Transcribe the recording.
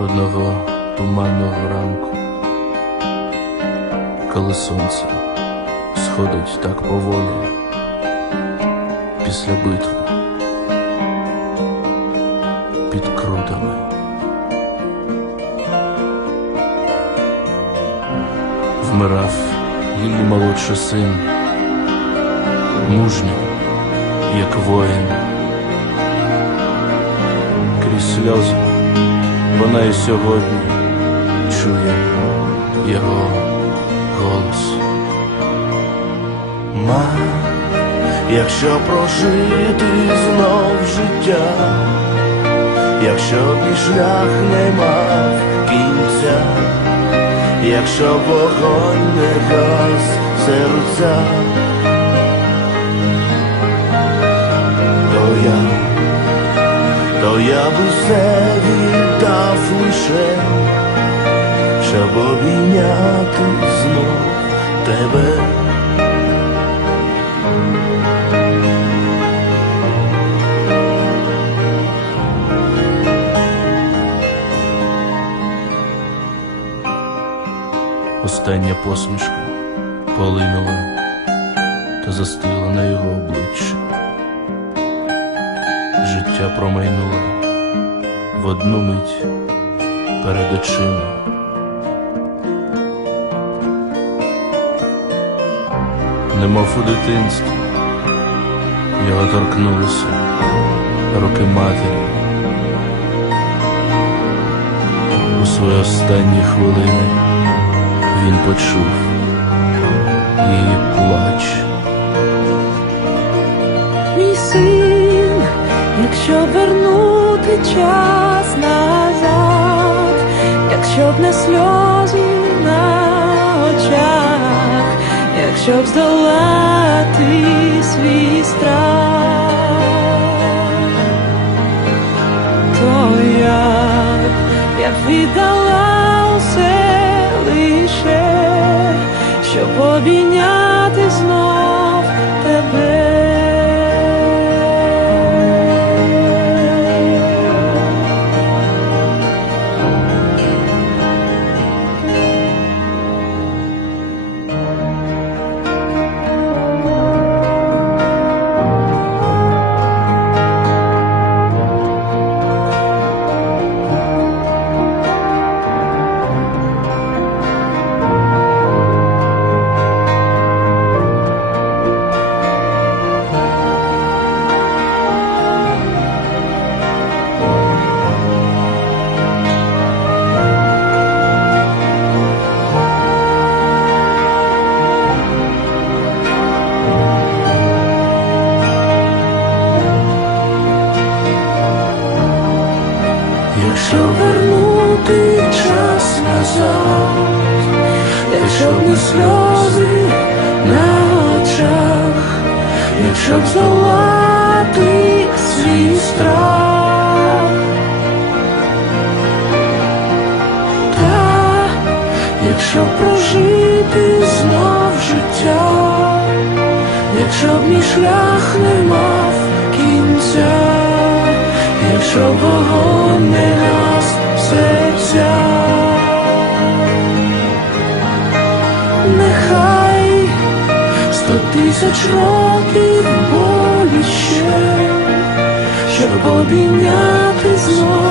одного туманного ранку, коли сонце сходить так поволі після битви під крутами. Вмирав її молодший син, мужній, як воїн, крізь сльози вона і сьогодні чує його голос. Ма, якщо прожити знов життя, якщо мій шлях не мав кінця, якщо вогонь не гас серця, то я, то я би все щоб обійняти знов тебе. Остання посмішка полинула та застигла на його обличчі. Життя промайнуло в одну мить перед очима. Немов у дитинстві його торкнулися руки матері. У свої останні хвилини він почув її плач. Мій син, якщо вернути час назад, якщо б не сльози на очах, якщо б здолати свій страх, то я, я віддала усе лише, щоб обійняти знов Якщо вернути час назад, якщо б не сльози на очах, якщо б здолати свій страх, та якщо б прожити знов життя, якщо б мій шлях не мав кінця, якщо вогонь не тисяч років боліще, щоб обійняти знову.